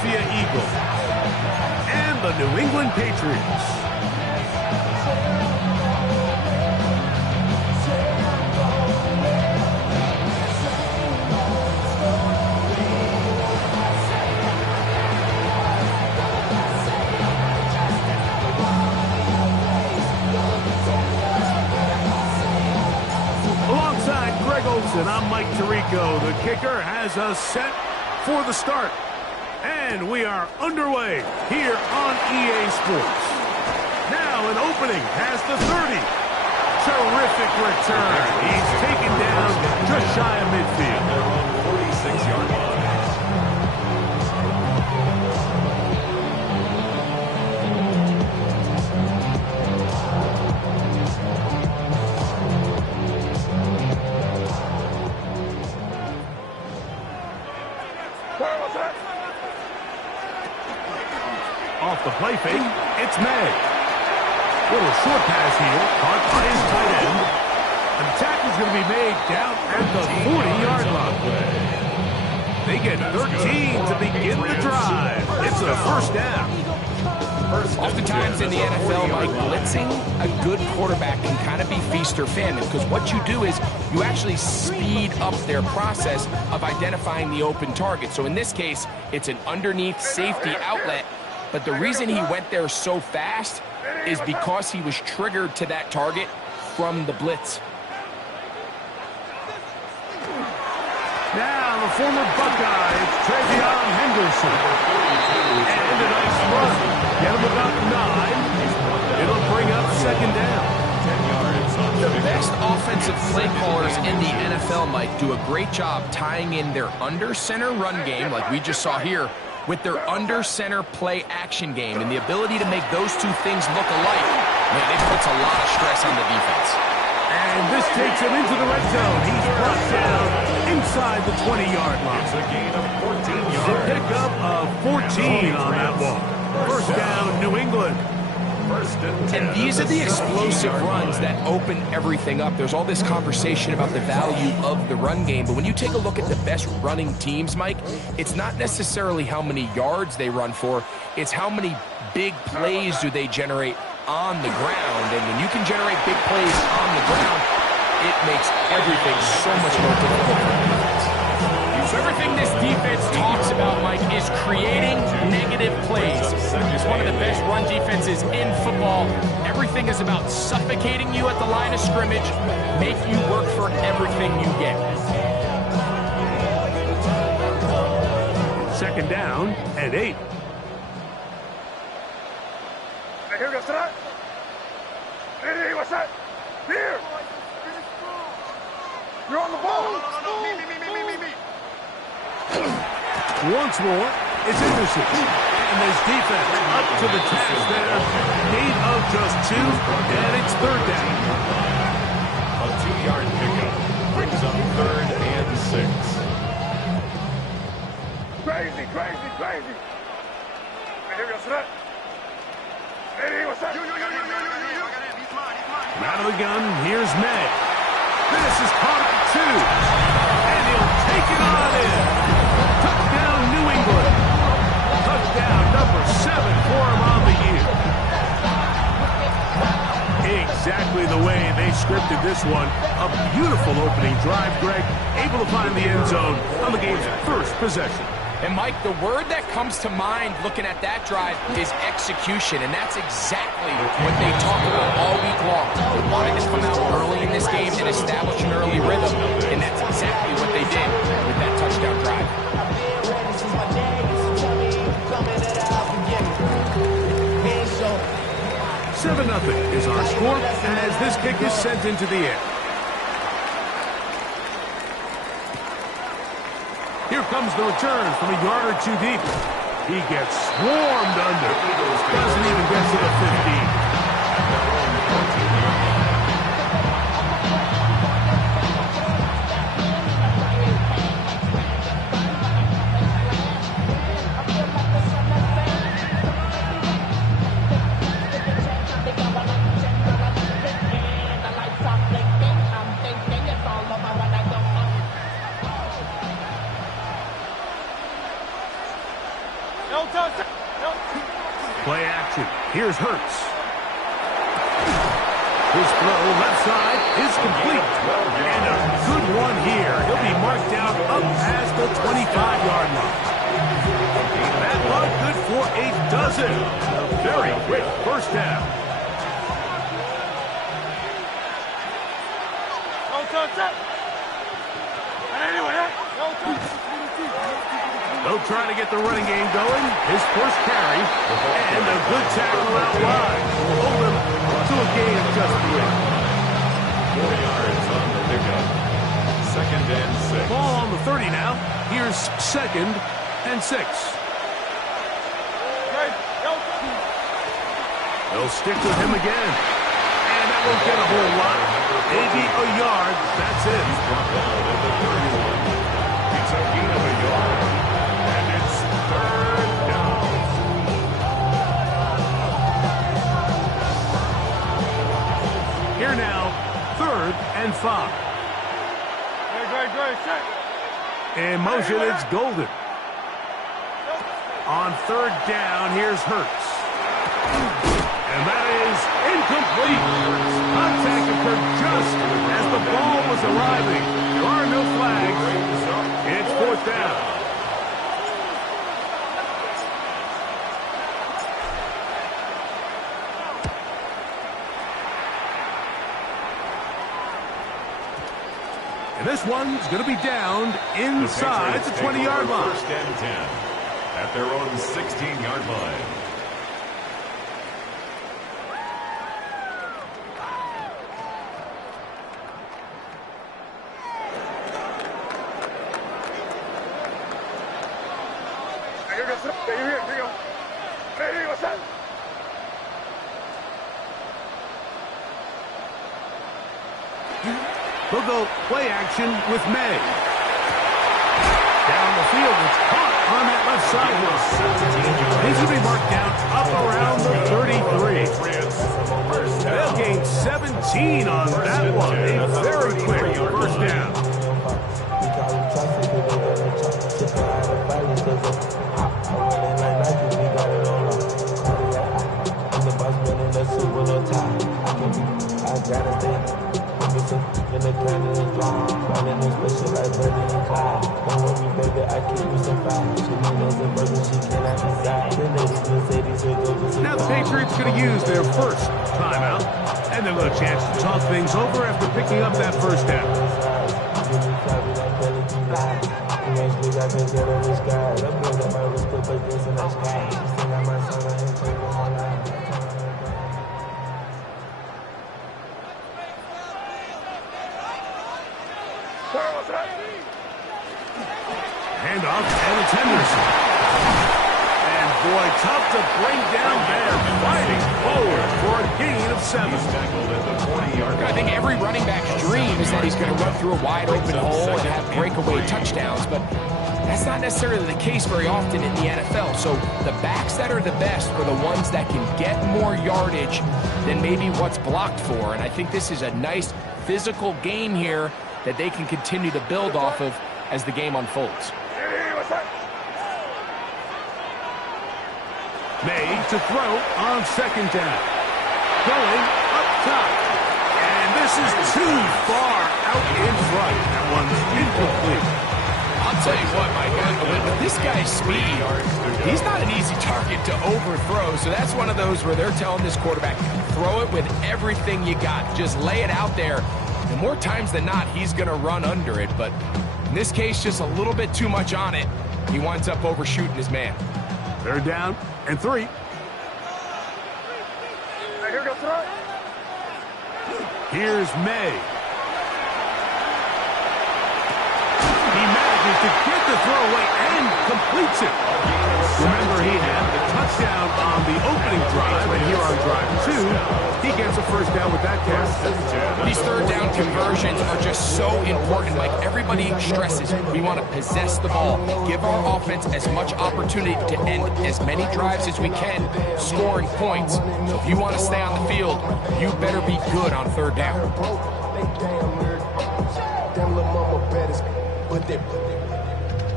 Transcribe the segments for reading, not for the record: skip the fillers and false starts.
Eagles and the New England Patriots. Alongside Greg Olsen, I'm Mike Tirico. The kicker has us set for the start. And we are underway here on EA Sports. Now an opening past the 30. Terrific return. He's taken down just shy of midfield. Their own 46-yard line. Off the play fake, it's May. Little short pass here, caught by his tight end. And the tackle's going to be made down at the 40-yard line. They get 13 to begin the drive. It's a first down. Oftentimes in the NFL, Mike, blitzing a good quarterback can kind of be feast or famine, because what you do is you actually speed up their process of identifying the open target. So in this case, it's an underneath safety outlet. But the reason he went there so fast is because he was triggered to that target from the blitz. Now the former Buckeye, it's Travion Henderson. And a nice run. Get him about 9. It'll bring up second down. The best offensive play callers in the NFL, Mike, do a great job tying in their under-center run game, like we just saw here, with their under-center play action game, and the ability to make those two things look alike. Man, it puts a lot of stress on the defense. And this takes him into the red zone. He's brought down inside the 20-yard line. It's a gain of 14 yards. A pickup of 14 on that one. First down, New England. And these are the explosive runs that open everything up. There's all this conversation about the value of the run game, but when you take a look at the best running teams, Mike, it's not necessarily how many yards they run for, it's how many big plays do they generate on the ground. And when you can generate big plays on the ground, it makes everything so much more difficult. So everything this defense talks about, Mike, is creating negative plays. It's one of the best run defenses in football. Everything is about suffocating you at the line of scrimmage, make you work for everything you get. Second down and 8. Here goes that. Hey, what's that? Here. You're on the ball. No, me. Once more, it's Henderson. And this defense up to the task there. Gain of just 2, and it's third down. A 2-yard pickup brings up 3rd and 6. Crazy. Here goes that. Hey, what's that? Out of the gun, here's May. This is caught at 2. And he'll take it on in. Touchdown, New England. Touchdown number 7 for him on the year. Exactly the way they scripted this one. A beautiful opening drive, Greg. Able to find the end zone on the game's first possession. And, Mike, the word that comes to mind looking at that drive is execution, and that's exactly what they talk about all week long. They wanted to come out early in this game and establish an early rhythm, and that's exactly what they did with that touchdown drive. 7-0 is our score as this kick is sent into the air. Here comes the return from a yard or 2 deep. He gets swarmed under. Doesn't even get to the 15. Play action. Here's Hurts. His throw left side is complete. And a good one here. He'll be marked down up past the 25-yard line. That one good for a dozen. A very quick first down. They'll try to get the running game going. His first carry. And a good tackle out wide. Hold him to a gain of just 3. 4 yards on the pickup. 2nd and 6. Ball on the 30 now. Here's 2nd and 6. They'll stick with him again. And that won't get a whole lot. Maybe a yard. That's it. He's dropped out at the 31. It's a gain of a yard. And it's 3rd down. Here now, 3rd and 5. In motion, it's Golden. On 3rd down, here's Hurts. And that is incomplete. Contact occurred just as the ball was arriving. There are no flags. It's 4th down. And this one's going to be downed inside the 20-yard line. 1st and 10 at their own 16-yard line. They'll go play action with May. Down the field, it's caught on that left sideline. He's going to be marked down up around the 33. They'll gain 17 on that one. A very quick first down. Now the Patriots going to use their first timeout, and they'll have a chance to talk things over after picking up that first down. Handoff, and it's Henderson. And boy, tough to bring down there, fighting forward for a gain of 7. He's tackled at the 20-yard line. I think every running back's dream is that he's going to run through a wide open hole and have breakaway touchdowns, but that's not necessarily the case very often in the NFL. So the backs that are the best are the ones that can get more yardage than maybe what's blocked for. And I think this is a nice physical game here that they can continue to build off of as the game unfolds. May to throw on 2nd down. Going up top. And this is too far out in front. That one's incomplete. I'll tell you what, Mike, with this guy's speed, he's not an easy target to overthrow. So that's one of those where they're telling this quarterback, throw it with everything you got. Just lay it out there. And more times than not, he's going to run under it. But in this case, just a little bit too much on it. He winds up overshooting his man. 3rd down and 3. Here's May. He manages to get the throw away and completes it. Remember, he had the touchdown on the opening drive, and here on drive 2, he gets a first down with that catch. These 3rd down conversions are just so important. Like everybody stresses, we want to possess the ball, give our offense as much opportunity to end as many drives as we can, scoring points. So if you want to stay on the field, you better be good on 3rd down.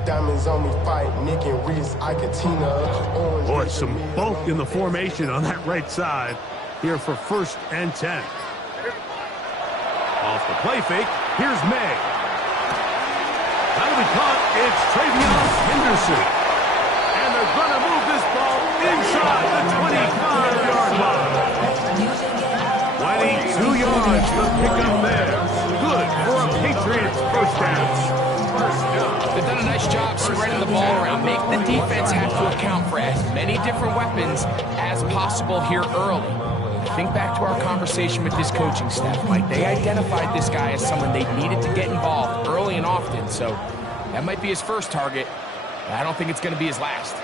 Diamonds on me fight, Nick and Reese, Ike and Tina. Orange Boy, some bulk in the formation on that right side here for 1st and 10. Off the play fake, here's May. That'll be caught. It's Travion Henderson. And they're going to move this ball inside the 25-yard line. 22 yards to pick up there. Good for a Patriots first down. They've done a nice job spreading the ball around. Make the defense have to account for as many different weapons as possible here early. Think back to our conversation with this coaching staff, Mike. They identified this guy as someone they needed to get involved early and often, so that might be his first target, but I don't think it's going to be his last.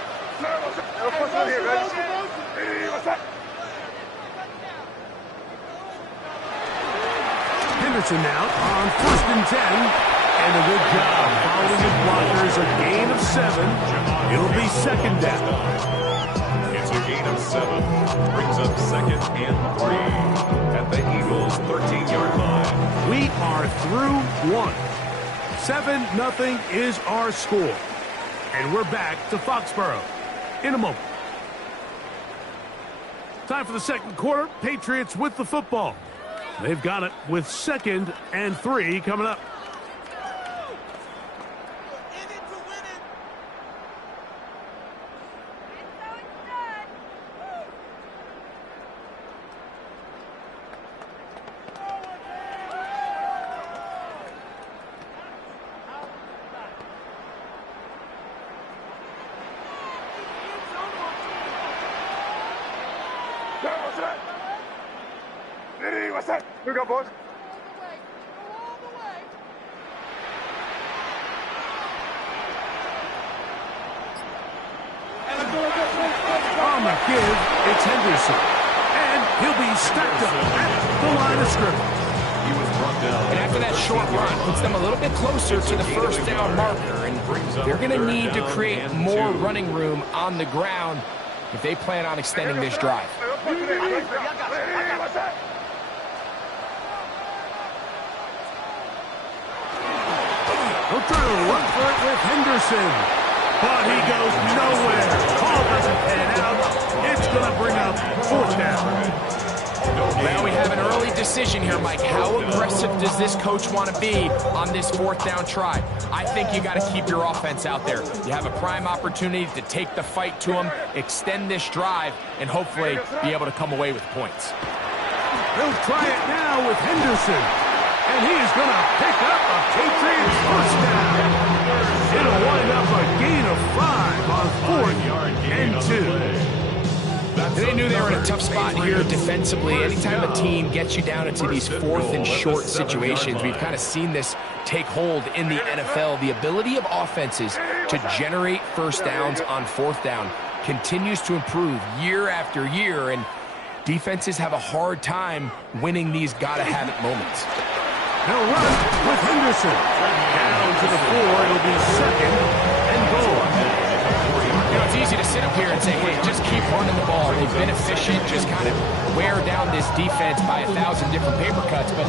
Henderson now on 1st and 10. And a good job following the blockers. A gain of 7. It'll be 2nd down. It's a gain of 7. Brings up 2nd and 3 at the Eagles' 13-yard line. We are through 1. 7-0 is our score. And we're back to Foxborough in a moment. Time for the 2nd quarter. Patriots with the football. They've got it with 2nd and 3 coming up. Here we go, boys. On the give, it's Henderson. And he'll be stacked up at the line of scrimmage. He was run down. And after that short run, puts them a little bit closer to the first down marker, and they're going to need to create more running room on the ground if they plan on extending this drive. They'll try to run for it with Henderson. But he goes nowhere. Ball doesn't pan out. It's going to bring up 4th down. Well, we have an early decision here, Mike. How aggressive does this coach want to be on this 4th down try? I think you got to keep your offense out there. You have a prime opportunity to take the fight to them, extend this drive, and hopefully be able to come away with points. They'll try it now with Henderson. And he is going to pick up a Patriots first down. It'll wind up a gain of 5 on 4th and 2. And they knew they were in a tough spot here defensively. Anytime a team gets you down into these 4th and short situations, we've kind of seen this take hold in the NFL. The ability of offenses to generate first downs on 4th down continues to improve year after year, and defenses have a hard time winning these gotta-have-it moments. They'll run with Henderson. Down to the 4. It'll be 2nd and goal. You know, it's easy to sit up here and say, hey, just keep running the ball. They've been efficient, just kind of wear down this defense by 1,000 different paper cuts. But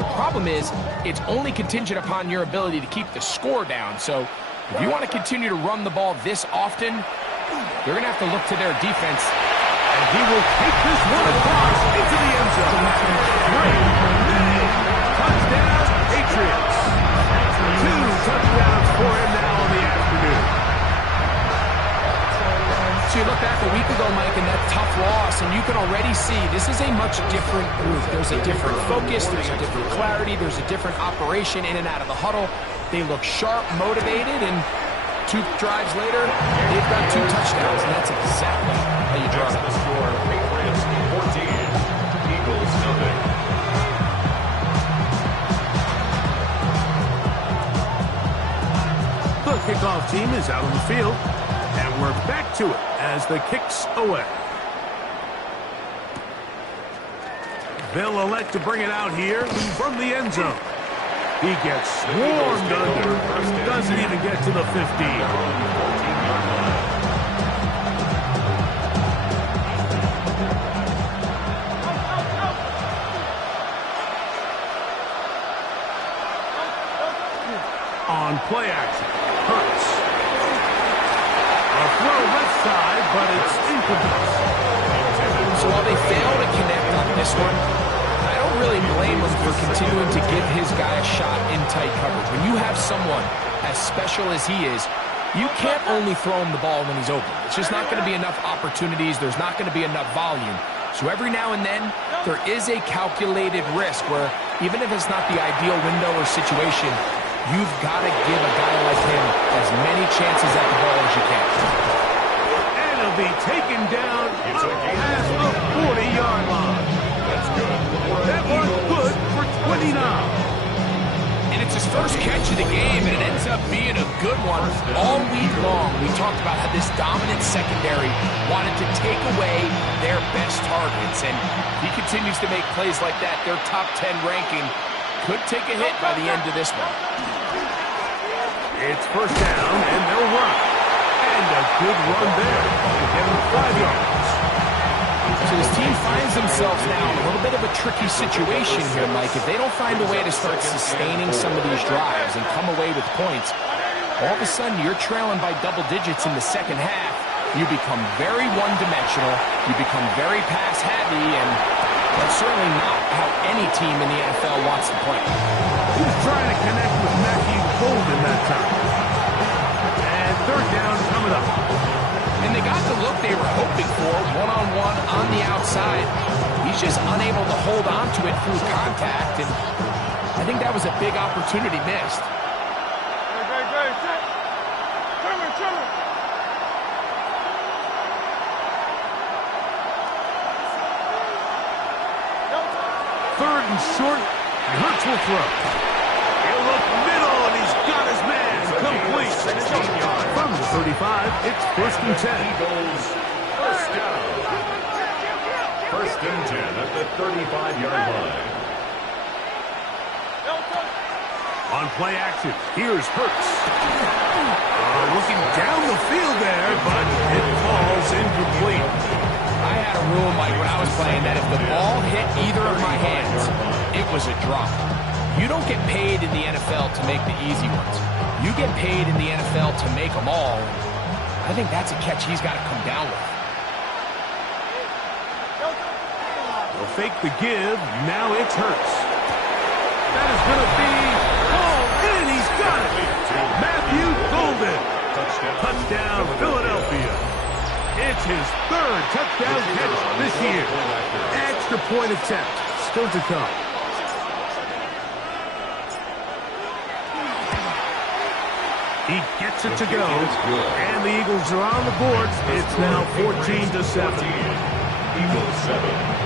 the problem is, it's only contingent upon your ability to keep the score down. So if you want to continue to run the ball this often, they're going to have to look to their defense. And he will take this one across into the end zone. Great. Touchdown, Patriots. 2 touchdowns for him now in the afternoon. So you look back a week ago, Mike, and that tough loss, and you can already see this is a much different group. There's a different focus, there's a different clarity, there's a different operation in and out of the huddle. They look sharp, motivated, and 2 drives later, they've got 2 touchdowns, and that's exactly how you draw The score, Patriots 14, Eagles 0. The kickoff team is out on the field, and we're back to it as the kick's away. They'll elect to bring it out here from the end zone. He gets swarmed under. Doesn't even get to the 15. On play action, Hurts one, I don't really blame him for continuing to give his guy a shot in tight coverage. When you have someone as special as he is, you can't only throw him the ball when he's open. It's just not going to be enough opportunities. There's not going to be enough volume. So every now and then, there is a calculated risk where even if it's not the ideal window or situation, you've got to give a guy like him as many chances at the ball as you can. And he'll be taken down past the 40-yard line. That's good. That was good for 29. And it's his first catch of the game, and it ends up being a good one. All week long, we talked about how this dominant secondary wanted to take away their best targets, and he continues to make plays like that. Their top 10 ranking could take a hit by the end of this one. It's first down, and they'll run. And a good run there to get him 5 yards. So this team finds themselves now in a little bit of a tricky situation here, Mike. If they don't find a way to start sustaining some of these drives and come away with points, all of a sudden you're trailing by double digits in the second half. You become very one-dimensional. You become very pass-heavy, and that's certainly not how any team in the NFL wants to play. He was trying to connect with Matthew Golden that time. And third down coming up. And they got the look they were hoping for, one-on-one on the outside. He's just unable to hold on to it through contact, and I think that was a big opportunity missed. Third and short, Hurts will throw. He'll look middle, and he's got his man complete. From the 35, it's first and 10. Eagles, first down. First and 10 at the 35-yard line. On play action, here's Hurts. Looking down the field there, but it falls incomplete. I had a rule, Mike, when I was playing that if the ball hit either of my hands, it was a drop. You don't get paid in the NFL to make the easy ones. You get paid in the NFL to make them all. I think that's a catch he's got to come down with. They'll fake the give. Now it's Hurts. That is going to be called in. He's got it. Matthew Golden. Touchdown, Philadelphia. It's his third touchdown catch this year. Extra point attempt still to come. He gets it to go, and the Eagles are on the board. It's now 14-7. Eagles 7.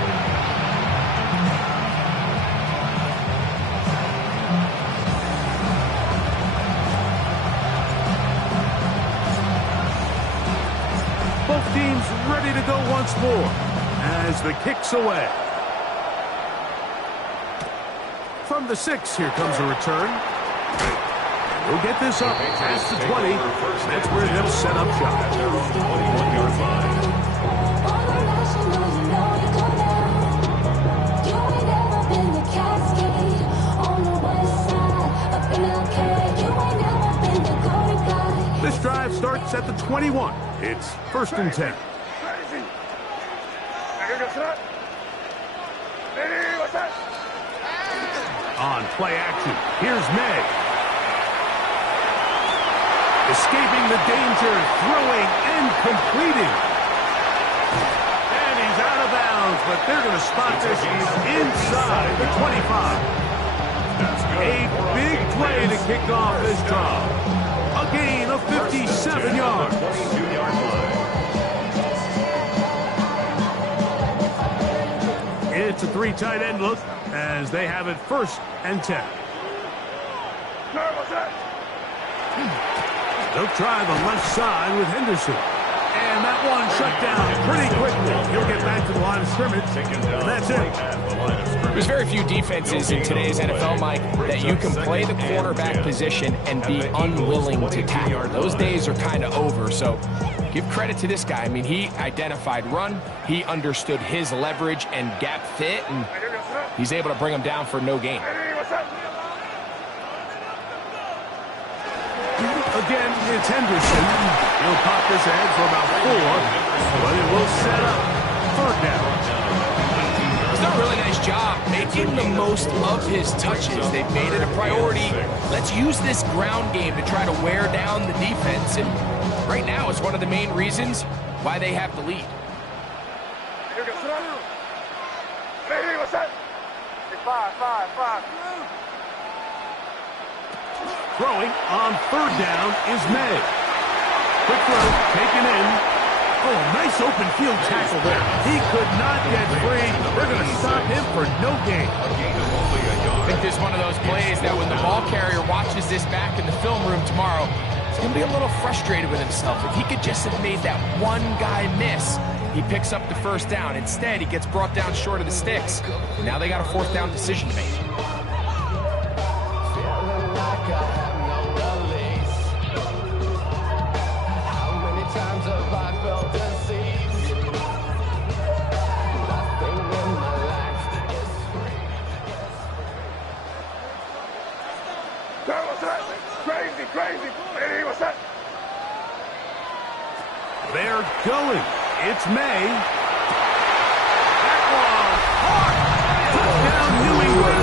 Both teams ready to go once more as the kick's away. From the 6, here comes a return. We'll get this up past the 20. That's where they'll set up shop. 21-yard line. This drive starts at the 21. It's first and 10. On play action, here's May. Escaping the danger, throwing and completing. And he's out of bounds, but they're going to spot this inside the 25. A big play to kick off this drive. A gain of 57 yards. 22-yard line. It's a 3 tight end look as they have it first and 10. They'll try the left side with Henderson. And that one shut down pretty quickly. He'll get back to the line of scrimmage. And that's it. There's very few defenses in today's NFL, Mike, that you can play the quarterback position and be unwilling to tackle. Those days are kind of over, so give credit to this guy. I mean, he identified run, he understood his leverage and gap fit, and he's able to bring him down for no gain. Again, it's Henderson. He'll pop this ahead for about 4, but it will set up third down. It's not really nice job making the most of his touches. They've made it a priority. Let's use this ground game to try to wear down the defense. And right now, it's one of the main reasons why they have the lead. Throwing on third down is May. Quick throw, taken in. Oh, nice open field tackle there. He could not get free. They're going to stop him for no gain. I think this is one of those plays that when the ball carrier watches this back in the film room tomorrow, he's going to be a little frustrated with himself. If he could just have made that one guy miss, he picks up the first down. Instead, he gets brought down short of the sticks. Now they got a fourth down decision to make. They're going. It's May. That one. Hard. Touchdown, New England.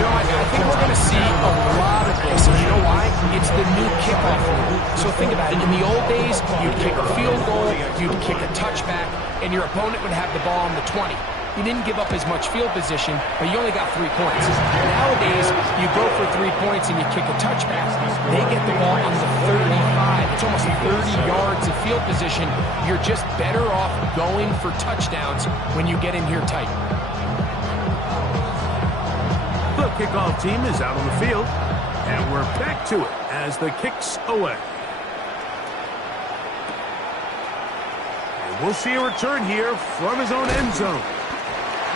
You know, I think we're going to see a lot of this. And you know why? It's the new kickoff rule. So think about it. In the old days, you'd kick a field goal, you'd kick a touchback, and your opponent would have the ball on the 20. You didn't give up as much field position, but you only got 3 points. Nowadays, you go for 3 points and you kick a touchback. They get the ball on the 35. It's almost 30 yards of field position. You're just better off going for touchdowns when you get in here tight. The kickoff team is out on the field, and we're back to it as the kick's away. And we'll see a return here from his own end zone.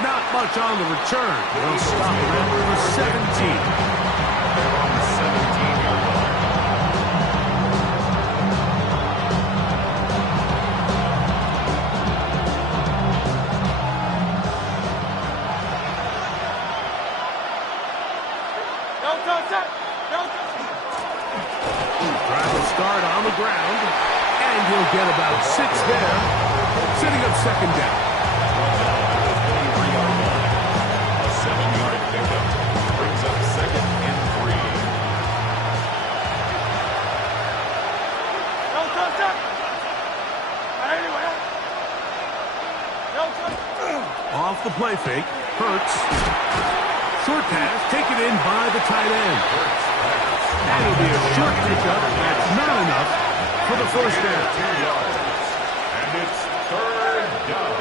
Not much on the return. They'll stop around the 17. They're on the 17-yard line. Drive will start on the ground, and he'll get about 6 there, setting up second down. A 7-yard pickup brings up second and 3. Off the play fake, Hurts. Short pass taken in by the tight end. That'll be a short pickup. That's not enough for the first down. 2 yards. And it's third down.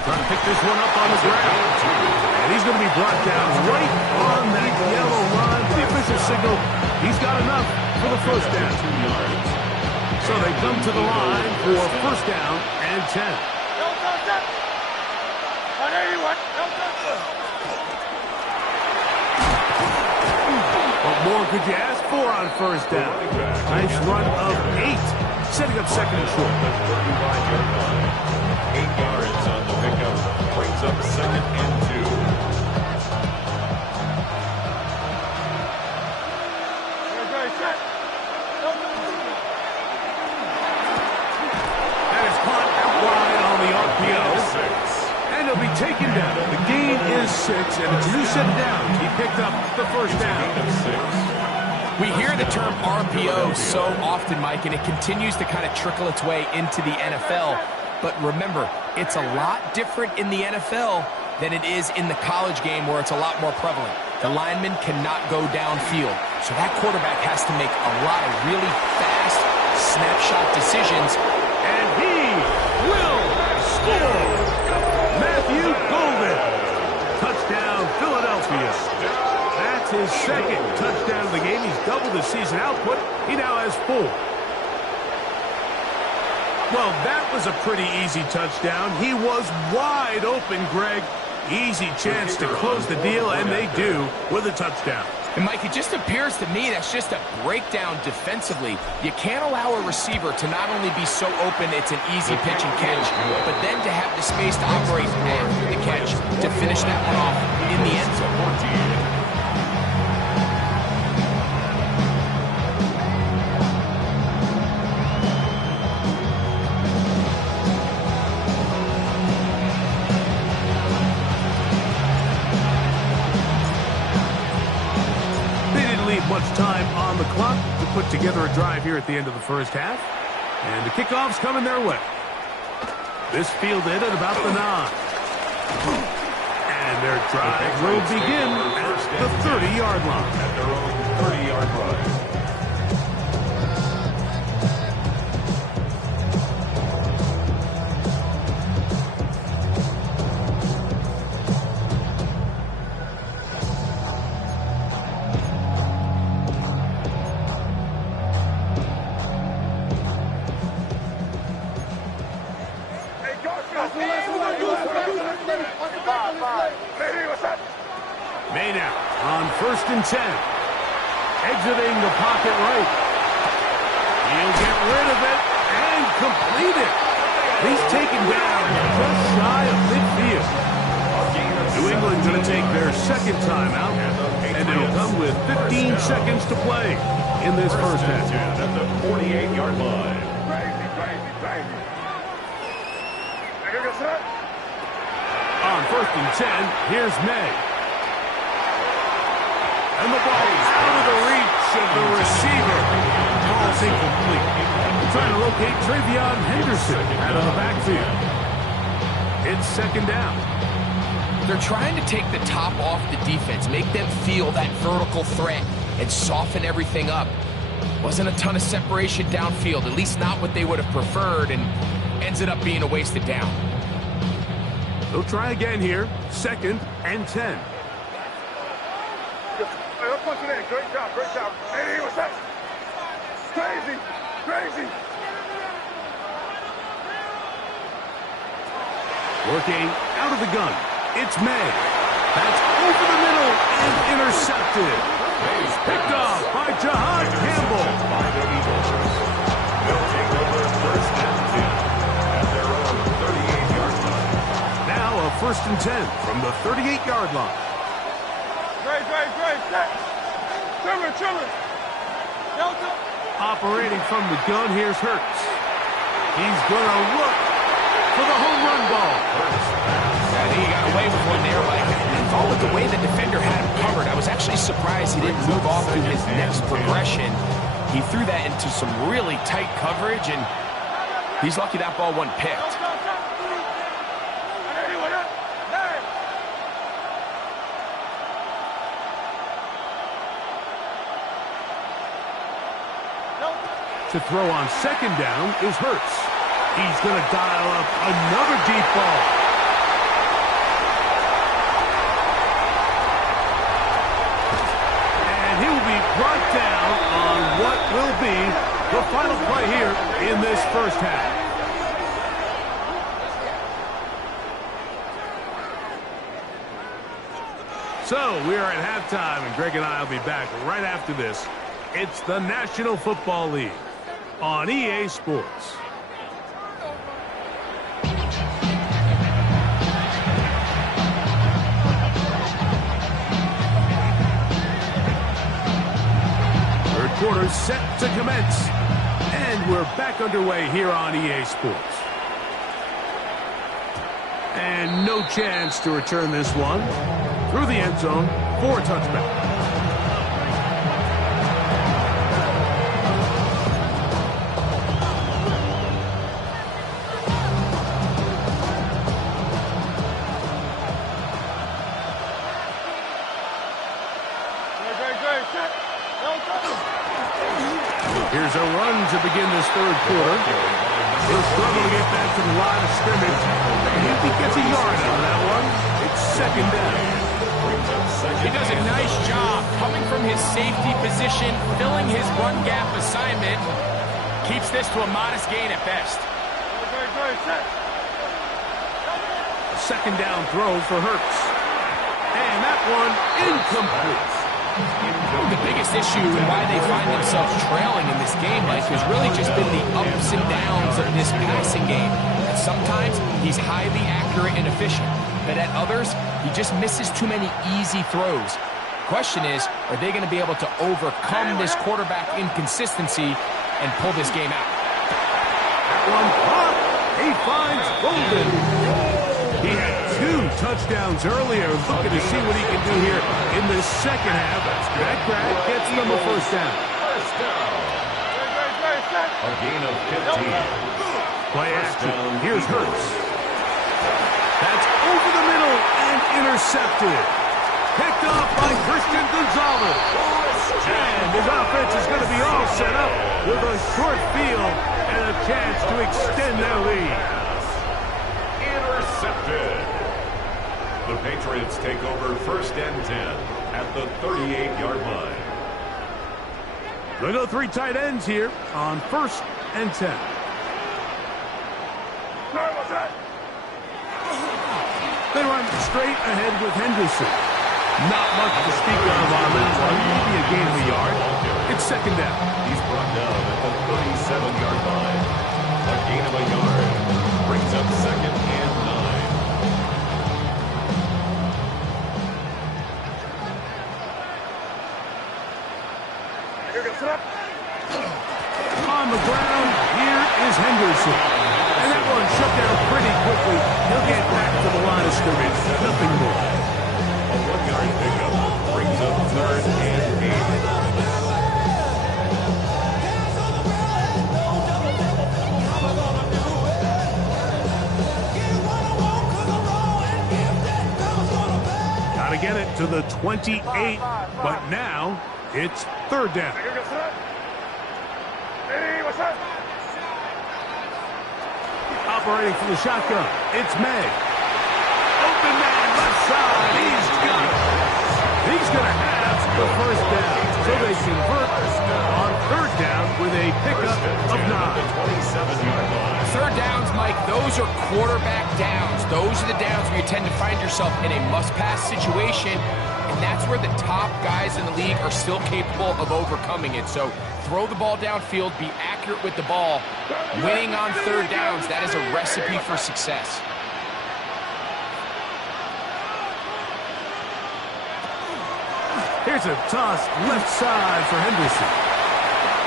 Trying to pick this one up on the ground. And he's going to be brought down right on that yellow line. The official signal, he's got enough for the first down. 2 yards. So they come to the line for first down and 10. What more could you ask for on first down? Nice run of 8, setting up second and short. The 35-yard line. 8 yards on the pickup brings up second and 2. That is caught out wide on the RPO. And he'll be taken down. The gain is 6, and it's a new set of downs. He picked up the first down. We hear the term RPO so often, Mike, and it continues to kind of trickle its way into the NFL. But remember, it's a lot different in the NFL than it is in the college game where it's a lot more prevalent. The lineman cannot go downfield. So that quarterback has to make a lot of really fast snapshot decisions. And he will score. Matthew Golden. Touchdown, Philadelphia. That's his second touchdown of the game. He's doubled his season output. He now has 4. Well, that was a pretty easy touchdown. He was wide open, Greg. Easy chance to close the deal, and they do with a touchdown. And, Mike, it just appears to me that's just a breakdown defensively. You can't allow a receiver to not only be so open it's an easy pitch and catch, but then to have the space to operate after the catch to finish that one off in the end zone. the clock to put together a drive here at the end of the first half. And the kickoff's coming their way. This fielded at about the 9. And their drive will begin at the 30-yard line. At their own 30-yard line. Maynard on 1st and 10. Exiting the pocket right. He'll get rid of it and complete it. He's taken down just shy of midfield. New England going to take their second timeout, and it'll come with 15 seconds to play in this first half. At the 48-yard line. On 1st and 10, here's May. And the ball is out of the reach of the receiver. Ball's incomplete. Trying to locate Travion Henderson out of the backfield. It's second down. They're trying to take the top off the defense, make them feel that vertical threat, and soften everything up. Wasn't a ton of separation downfield, at least not what they would have preferred, and ends up being a wasted down. They'll try again here. 2nd and 10. Let's punch it in. Great job, great job. Hey, what's up? Crazy, crazy. Working out of the gun. It's May. That's over the middle and intercepted. He's picked off by Jahad Campbell. By the Eagles. They'll take over 1st and 10 at their own 38-yard line. Now a 1st and 10 from the 38-yard line. Great. Chillin'. Delta. Operating from the gun, here's Hurts. He's going to look for the home run ball. I think he got away with one there, Mike. I thought with the way the defender had him covered, I was actually surprised he didn't move off to his next progression. He threw that into some really tight coverage, and he's lucky that ball wasn't picked. To throw on 2nd down is Hurts. He's going to dial up another deep ball. And he will be brought down on what will be the final play here in this first half. So we are at halftime, and Greg and I will be back right after this. It's the National Football League on EA Sports. Third quarter set to commence, and we're back underway here on EA Sports. And no chance to return this one through the end zone for a touchback. Here's a run to begin this third quarter. He'll struggle to get back to the line of scrimmage. And if he gets a yard out of that one, it's 2nd down. He does a nice job coming from his safety position, filling his run gap assignment. Keeps this to a modest gain at best. A 2nd down throw for Hurts. And that one incomplete. The biggest issue and why they find themselves trailing in this game, Mike, has really just been the ups and downs of this passing game. And sometimes he's highly accurate and efficient, but at others, he just misses too many easy throws. Question is, are they going to be able to overcome this quarterback inconsistency and pull this game out? That one caught. He finds Golden. He had 2 touchdowns earlier. Looking to see what he can do here in the second half. That grab gets them a 1st down. first down. A gain of 15. Play action. Here's Hurts. That's over the middle and intercepted. Picked off by Christian Gonzalez. And his offense is going to be all set up with a short field and a chance to extend their lead. Intercepted. The Patriots take over first and 10 at the 38-yard line. They go three tight ends here on first and 10. They run straight ahead with Henderson. Not much to speak of on that one. Maybe a gain of a yard. It's second down. He's brought down at the 37-yard line. A gain of a yard brings up second and 9. On the ground, here is Henderson. And that one shut down pretty quickly. He'll get back to the line of scrimmage. Nothing more. A 1-yard pickup brings up third and 8. Got to get it to the 28, but now it's third down. Operating from the shotgun, it's May. Open man, left side, he's got it. He's going to have the first down. So they convert on third down with a pickup of 9. Third downs, Mike, those are quarterback downs. Those are the downs where you tend to find yourself in a must-pass situation, and that's where the top guys in the league are still capable of overcoming it. So throw the ball downfield, be accurate with the ball. Winning on third downs, that is a recipe for success. Here's a toss left side for Henderson.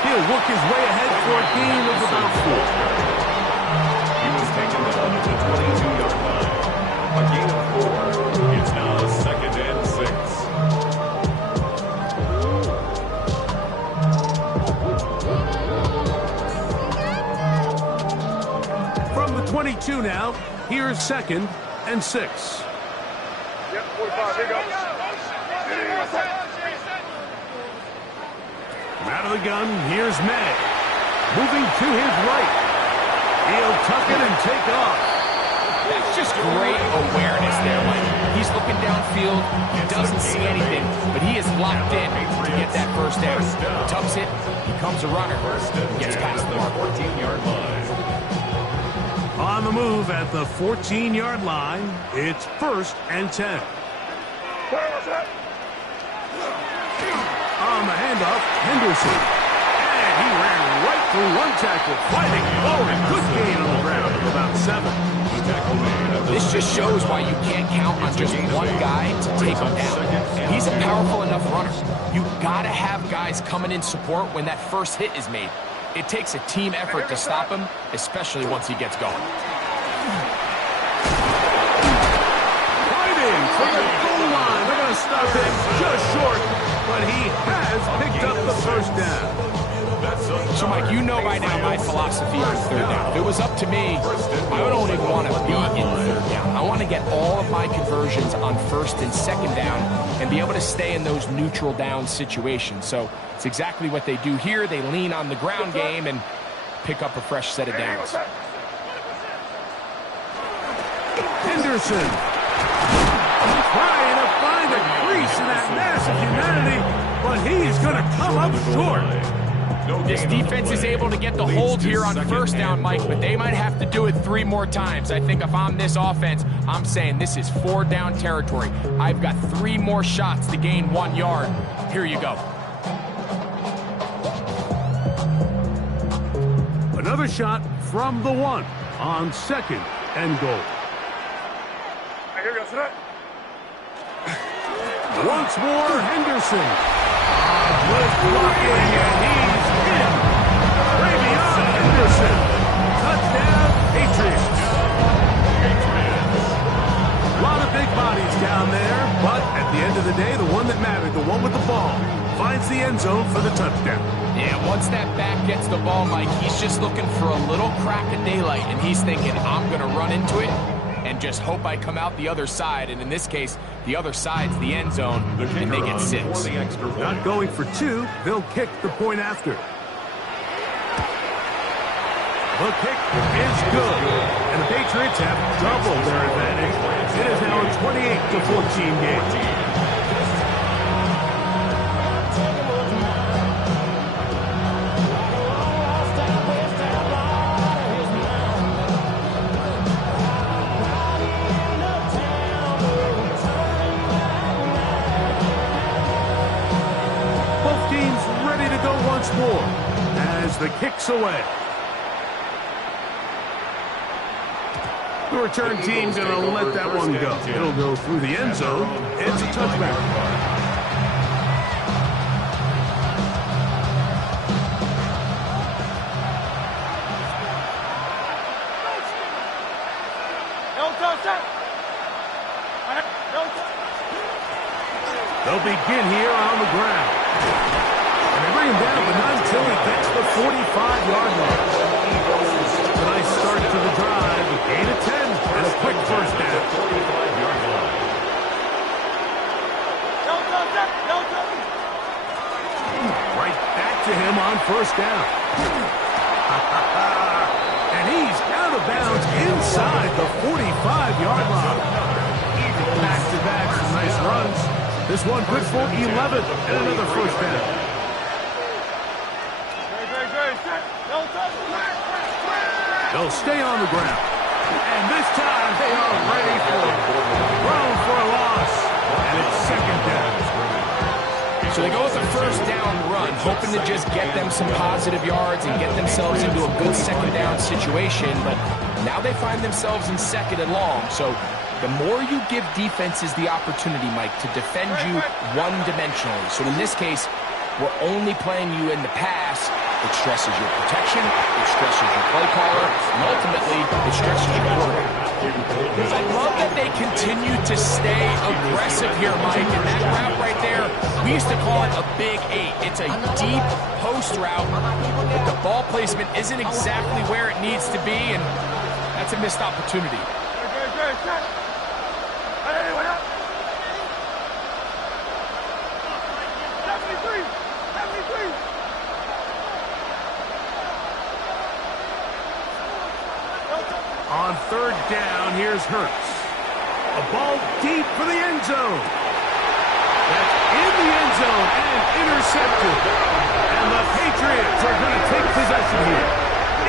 He'll work his way ahead for a gain of about 4. He was taken down at the 22-yard line. A gain of 4. It's now second and 6. From the 22 now, here's second and 6. Yep, 45, here goes. Out of the gun, here's May. Moving to his right. He'll tuck it and take off. That's just great awareness there, Mike. He's looking downfield. He doesn't see anything, but he is locked in to get that first down. He tucks it, becomes a runner, and gets past the mark. 14-yard line. On the move at the 14-yard line, it's first and 10. On the handoff, Henderson. And he ran right through one tackle, fighting forward. Good gain on the ground of about 7. This just shows why you can't count on just one guy to take him down. He's a powerful enough runner. You've got to have guys coming in support when that first hit is made. It takes a team effort to stop him, especially once he gets going. Fighting from the goal line. They're going to stop him just short, but he has picked up the first down. So, Mike, you know by now my philosophy on third down. If it was up to me, I don't even want to be in third down. I want to get all of my conversions on first and second down and be able to stay in those neutral down situations. So it's exactly what they do here. They lean on the ground game and pick up a fresh set of downs. Henderson trying to find a crease in that mass of humanity, but he's going to come up short. This defense is able to get the hold here on first down, Mike, but they might have to do it 3 more times. I think if I'm this offense, I'm saying this is 4 down territory. I've got 3 more shots to gain 1 yard. Here you go. Another shot from the 1 on second and goal. Here goes tonight. Once more, Henderson. Good blocking, and he's in. Ravion Henderson. Touchdown, Patriots. A lot of big bodies down there, but at the end of the day, the one that mattered, the one with the ball, finds the end zone for the touchdown. Yeah, once that back gets the ball, Mike, he's just looking for a little crack of daylight, and he's thinking, I'm going to run into it and just hope I come out the other side. And in this case, the other side's the end zone, and they get 6. Not going for 2, they'll kick the point after. The kick is good, and the Patriots have doubled their advantage. It is now a 28-14 game. Both teams ready to go once more as the kick's away. The return team's going to let that one go. It'll go through the end zone. It's a touchback. They'll begin here on the ground. And they bring him down, but not until he gets the 45-yard line. A nice start to the drive. Gain of 10 and a quick first down. Right back to him on first down. And he's out of bounds inside the 45-yard line. Back-to-back, some nice runs. This one good for 11 and another first down. They'll stay on the ground. And this time they are ready for it. Thrown for a loss. And it's second down. So they go with a first down run, hoping to just get them some positive yards and get themselves into a good second down situation. But now they find themselves in second and long. So the more you give defenses the opportunity, Mike, to defend you one-dimensionally. So in this case, we're only playing you in the pass. It stresses your protection, it stresses your play caller, and ultimately, it stresses your quarterback. I love that they continue to stay aggressive here, Mike, and that route right there, we used to call it a big 8. It's a deep post route, but the ball placement isn't exactly where it needs to be, and that's a missed opportunity. On third down, here's Hurts. A ball deep for the end zone. That's in the end zone and intercepted. And the Patriots are going to take possession here.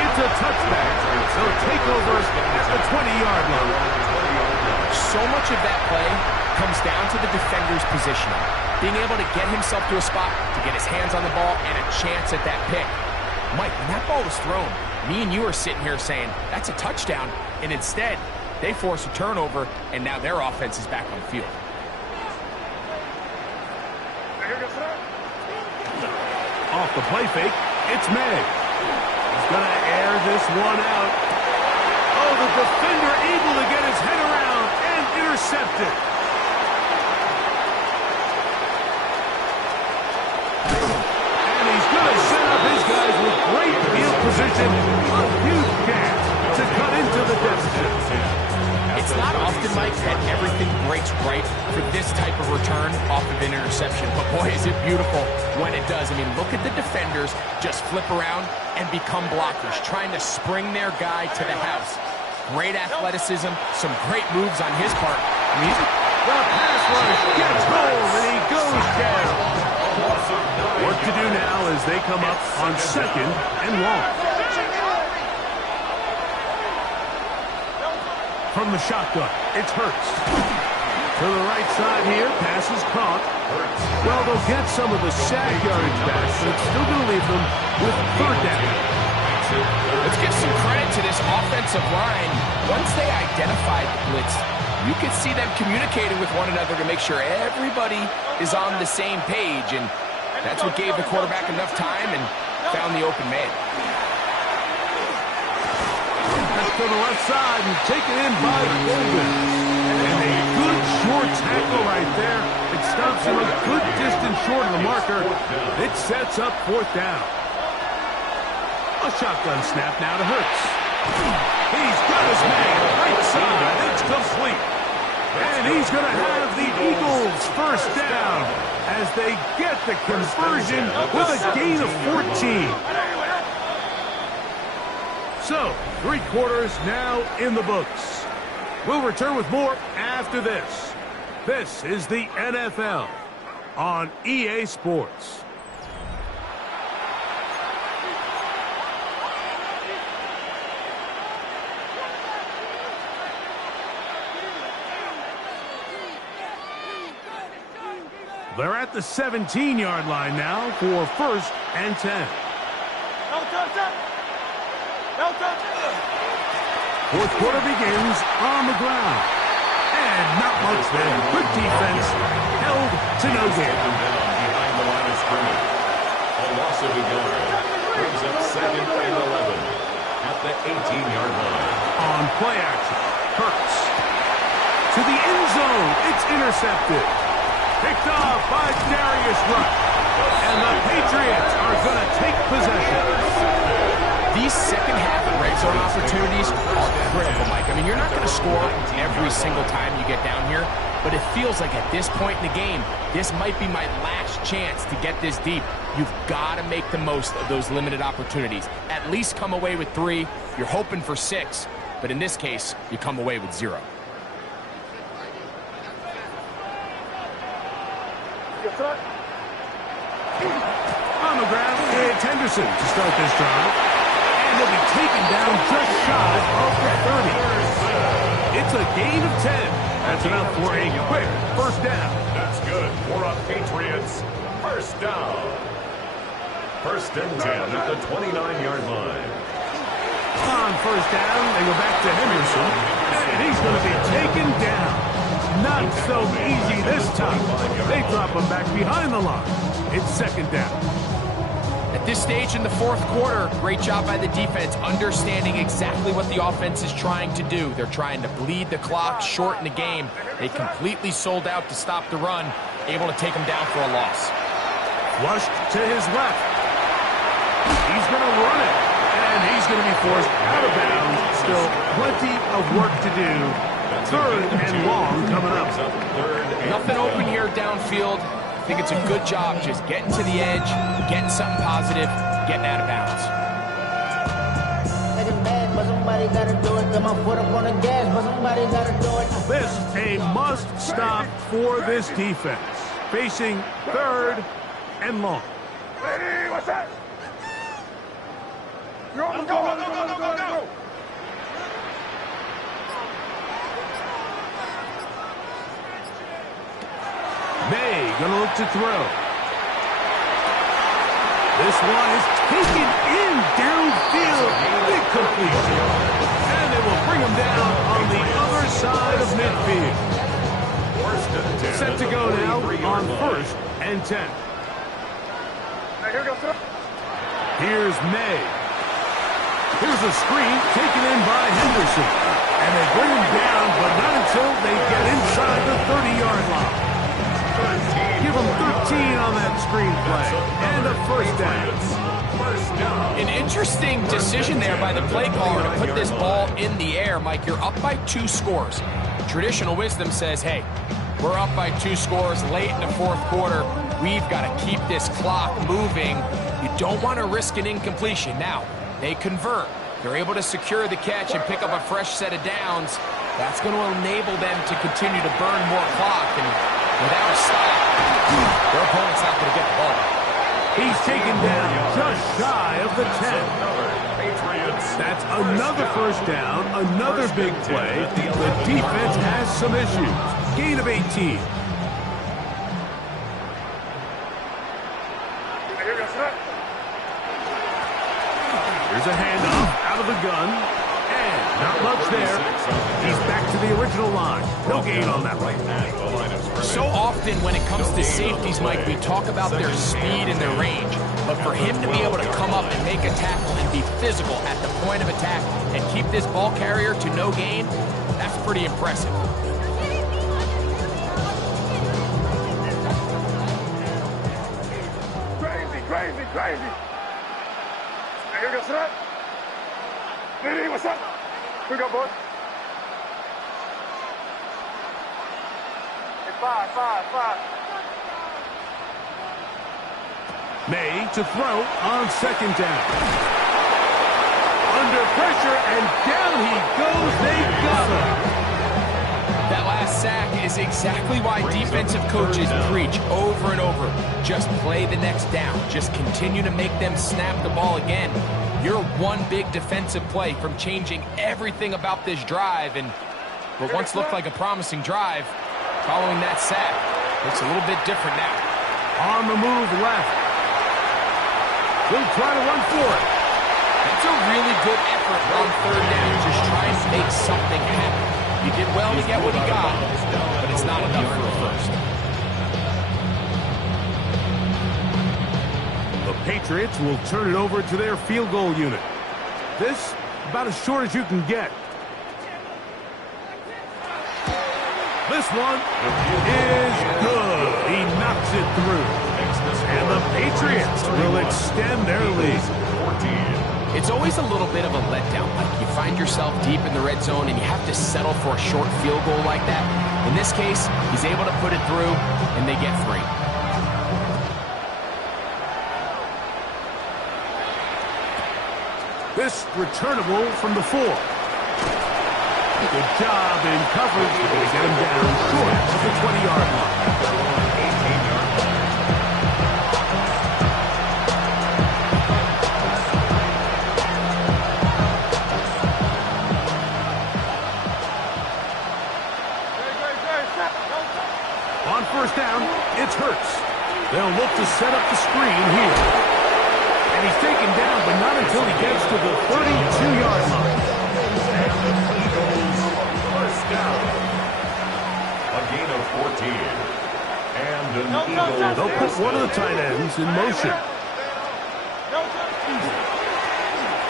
It's a touchback. They'll take over at the 20-yard line. So much of that play comes down to the defender's positioning. Being able to get himself to a spot, to get his hands on the ball, and a chance at that pick. Mike, when that ball was thrown, me and you are sitting here saying, that's a touchdown, and instead, they force a turnover, and now their offense is back on the field. Off the play fake, it's May. He's going to air this one out. Oh, the defender able to get his head around and intercepted. And he's going to set up his guys with great field position. A huge chance to cut into the deficit. It's not often, Mike, that everything breaks right for this type of return off of an interception. But boy, is it beautiful when it does. I mean, look at the defenders just flip around and become blockers, trying to spring their guy to the house. Great athleticism, some great moves on his part. The pass rush gets home, and he goes down. What to do now as they come up on second and long. From the shotgun, it's Hurts. To the right side here, pass is caught. Well, they'll get some of the sack yardage back, but it's still going to leave them with third down. Let's give some credit to this offensive line. Once they identified the blitz, you could see them communicating with one another to make sure everybody is on the same page, and that's what gave the quarterback enough time and found the open man. To the left side and taken in by Golden. And a good short tackle right there. It stops him a good distance short of the marker. It sets up fourth down. A shotgun snap now to Hurts. He's got his man right side. It's complete. And he's going to have the Eagles first down as they get the conversion with a gain of 14. So, 3 quarters now in the books. We'll return with more after this. This is the NFL on EA Sports. They're at the 17-yard line now for 1st and 10. Fourth quarter begins on the ground. And not much there. Good defense. Held to no gain. Behind the line of scrimmage. A loss of a yard. Brings up 2nd and 11 at the 18-yard line. On play action. Hurts. To the end zone. It's intercepted. Picked off by Darius Rush. And the Patriots are going to take possession. These second half red zone opportunities are critical, Mike. I mean, you're not going to score every single time you get down here, but it feels like at this point in the game, this might be my last chance to get this deep. You've got to make the most of those limited opportunities. At least come away with 3. You're hoping for 6, but in this case, you come away with 0. On the ground, it's Henderson to start this drive. And he'll be taken down just shy of the 30. It's a gain of 10. That's enough for a quick first down. That's good for a Patriots first down. 1st and 10 at the 29-yard line. On first down, they go back to Henderson. And he's going to be taken down. Not so easy this time. They drop him back behind the line. It's 2nd down. At this stage in the 4th quarter, great job by the defense, understanding exactly what the offense is trying to do. They're trying to bleed the clock, shorten the game. They completely sold out to stop the run, able to take them down for a loss. Flushed to his left. He's going to run it. And he's going to be forced out of bounds. Still plenty of work to do. 3rd and long coming up. Nothing open here downfield. I think it's a good job just getting to the edge, getting something positive, getting out of bounds. This a must stop for this defense. Facing 3rd and long. Ready, what's that? Go. May gonna look to throw. This one is taken in downfield. Big completion. And they will bring him down on the other side of midfield. Set to go now on 1st and 10. Here's May. Here's a screen taken in by Henderson. And they bring him down, but not until they get inside the 30-yard line. Give him 13 on that screenplay. And a first down. An interesting decision there by the play caller to put this ball in the air. Mike, you're up by 2 scores. Traditional wisdom says, hey, we're up by 2 scores late in the 4th quarter. We've got to keep this clock moving. You don't want to risk an incompletion. Now, they convert. They're able to secure the catch and pick up a fresh set of downs. That's going to enable them to continue to burn more clock. And without a stop, their opponent's not going to get the ball. He's taken down just shy of the 10. That's another first down, another big play. The defense has some issues. Gain of 18. Here's a handoff out of the gun. And not much there. He's back to the original line. No gain on that one. So often when it comes to safeties, Mike, we talk about their speed and their range. But for him to be able to come up and make a tackle and be physical at the point of attack and keep this ball carrier to no gain, that's pretty impressive. Crazy. Here goes that. Nitty, what's up? Who got board? Hey, five. May to throw on second down. Under pressure, and down he goes. They got him. That last sack is exactly why defensive coaches preach over and over. Just play the next down. Just continue to make them snap the ball again. You're one big defensive play from changing everything about this drive, and what once looked like a promising drive, following that sack, looks a little bit different now. On the move left. He'll try to run for it. That's a really good effort on third down, just trying to make something happen. He did well to get what he got, but it's not enough for a first. The Patriots will turn it over to their field goal unit. This, about as short as you can get. This one is good. He knocks it through. And the Patriots will extend their lead. It's always a little bit of a letdown. Like you find yourself deep in the red zone and you have to settle for a short field goal like that. In this case, he's able to put it through, and they get 3. This returnable from the 4. Good job in coverage. They get him down short of the 20-yard line. On first down, it's Hurts. They'll look to set up the screen here. And he's taken down, but not until he gets to the 32-yard line. First down. A gain of 14. And an Eagle. They'll put one of the tight ends in motion.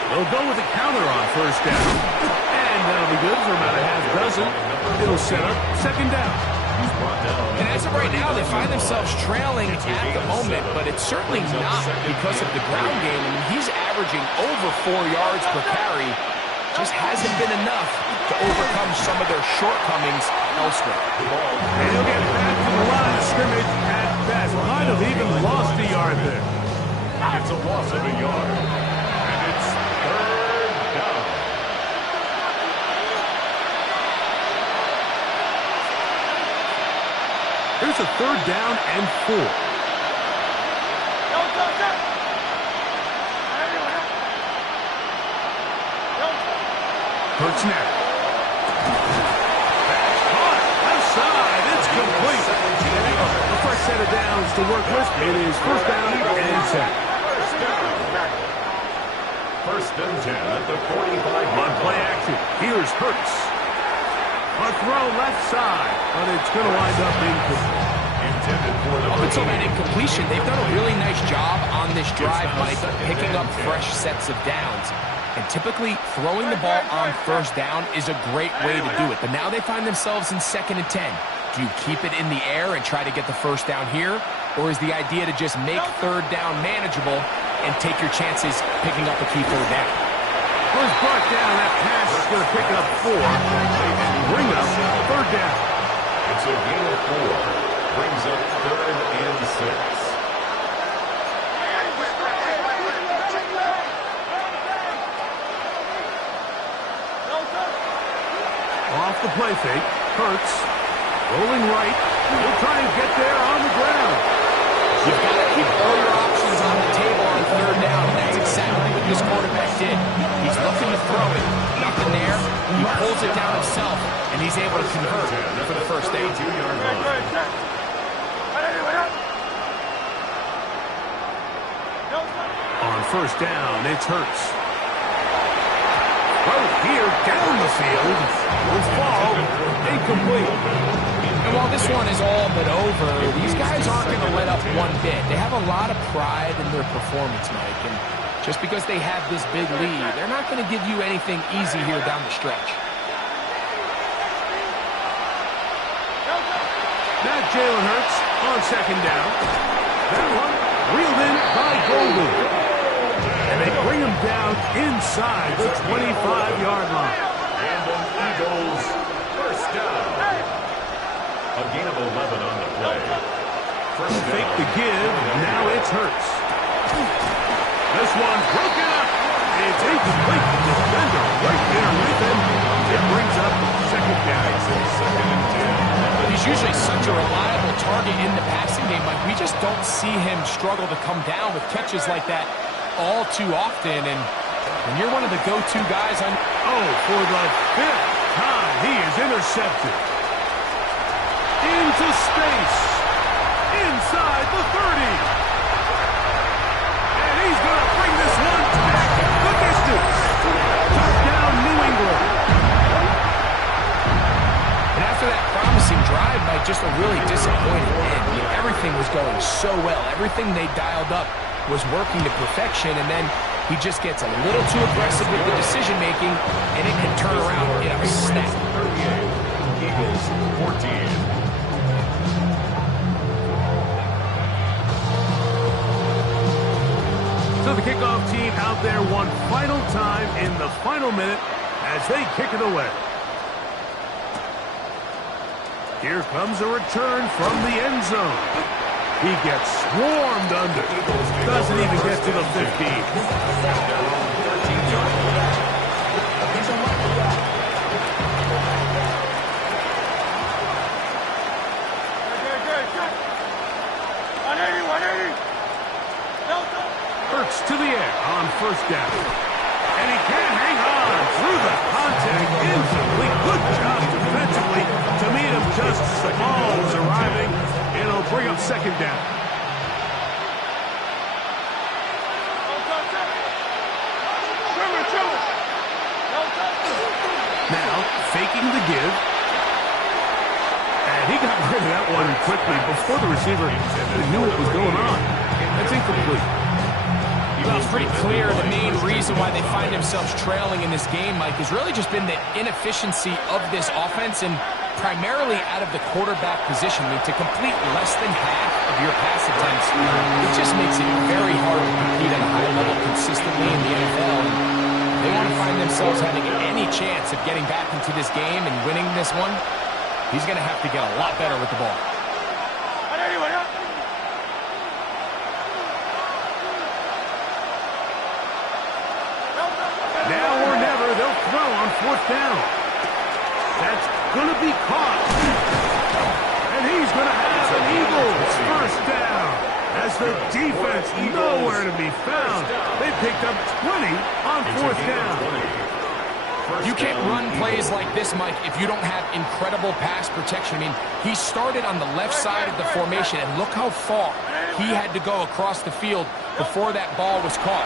They'll go with a counter on first down. And that'll be good for about a half dozen. It'll set up second down. And as of right now, they find themselves trailing at the moment, but it's certainly not because of the ground game. I mean, he's averaging over 4 yards per carry. Just hasn't been enough to overcome some of their shortcomings elsewhere. And he'll get back to the line of scrimmage at best. Might have even lost a yard there. It's a loss of a yard. And it's third down. Here's a third down and 4. Hurts now. That's caught. Outside. It's complete. A fresh set of downs to work with. It is first down and 10. First and 10 at the 45. On play action. Here's Hurts. A throw left side, but it's going to wind up incomplete. Up until that incompletion, they've done a really nice job on this drive, Mike, picking up fresh sets of downs. And typically, throwing the ball on first down is a great way to do it. But now they find themselves in 2nd and 10. Do you keep it in the air and try to get the first down here? Or is the idea to just make third down manageable and take your chances picking up a key third down? Was brought down. That pass is going to pick up 4 and bring up third down. It's a gain of 4. Brings up 3rd and 6. Off the play fake. Hurts. Rolling right. He'll try and get there on the ground. You've got to keep all your options on the table on third down, and that's exactly what this quarterback did. He's looking to throw it. Nothing there. He pulls it down himself, and he's able to convert for the first down. On first down, it's Hurts. Throw here down the field. Will fall. Incomplete. And while this one is all but over, these guys aren't going to let up one bit. They have a lot of pride in their performance, Mike. And just because they have this big lead, they're not going to give you anything easy here down the stretch. Now Jalen Hurts on second down. That one reeled in by Golden. And they bring him down down inside the 25-yard line. And an Eagles first down. A gain of 11 on the play. First down. Fake the give. Now it's Hurts. This one's broken up. It's incomplete. Defender right there with him. It brings up second down. Second and 10. He's usually such a reliable target in the passing game. Like, we just don't see him struggle to come down with catches like that all too often. And when you're one of the go-to guys on... Oh, for the fifth time, he is intercepted. Into space. Inside the 30. And he's going to bring this one back the distance. Touchdown, New England. And after that promising drive, by just a really disappointing end, I mean, everything was going so well. Everything they dialed up was working to perfection, and then he just gets a little too aggressive with the decision-making, and it can turn around in a snap. 38, Eagles 14. So the kickoff team out there one final time in the final minute as they kick it away. Here comes a return from the end zone. He gets swarmed under. Doesn't even get to the 15. Hurts to the air on first down. And he can't hang on through the contact. Incomplete. Good job defensively to meet him just as the ball is arriving. It'll bring up second down. Now, faking the give. And he got rid of that one quickly before the receiver knew what was going on. That's incomplete. Well, it's pretty clear the main reason why they find themselves trailing in this game, Mike, has really just been the inefficiency of this offense and primarily out of the quarterback position. I mean, to complete less than half of your pass attempts, it just makes it very hard to compete at a high level consistently in the NFL. And they want to find themselves having any chance of getting back into this game and winning this one. He's going to have to get a lot better with the ball. Now or never, they'll throw on fourth down. That's going to be caught. And he's going to have an Eagles first down. As the defense nowhere to be found. They picked up 20 on fourth down. You can't run plays like this, Mike, if you don't have incredible pass protection. I mean, he started on the left side of the formation, and look how far he had to go across the field before that ball was caught.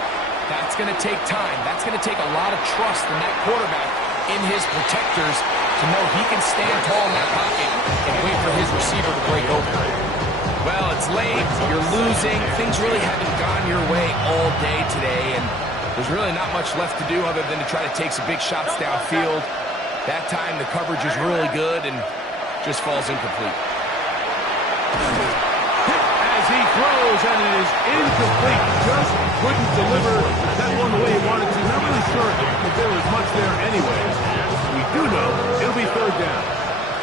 That's going to take time. That's going to take a lot of trust in that quarterback, in his protectors, to know he can stand tall in that pocket and wait for his receiver to break open. Well, it's late. You're losing. Things really haven't gone your way all day today, and there's really not much left to do other than to try to take some big shots downfield. That time, the coverage is really good and just falls incomplete. As he throws, and it is incomplete. Just couldn't deliver that one the way he wanted to. Not really sure if there was much there anyways. We do know it'll be third down.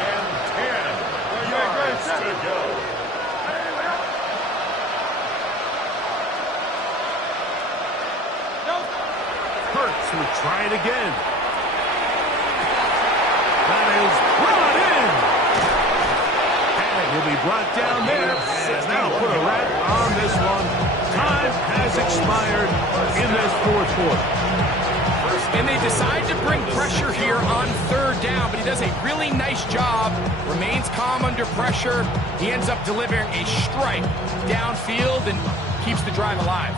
And 10 yards to go. Hurts will try it again. That is brought in. And he'll be brought down there. And that'll put a wrap on this one. Time has expired in this fourth quarter. And they decide to bring pressure here on third down, but he does a really nice job, remains calm under pressure. He ends up delivering a strike downfield and keeps the drive alive.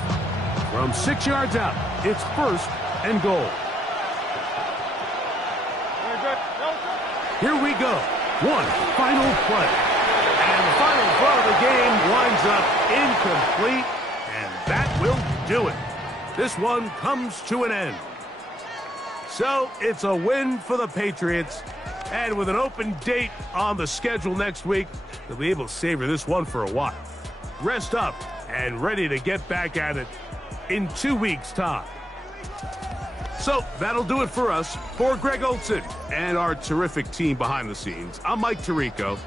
From 6 yards out, it's first and goal. Here we go. One final play. And the final throw of the game winds up incomplete, and that will do it. This one comes to an end. So it's a win for the Patriots, and with an open date on the schedule next week, they'll be able to savor this one for a while. Rest up and ready to get back at it in 2 weeks' time. So that'll do it for us. For Greg Olson and our terrific team behind the scenes, I'm Mike Tirico.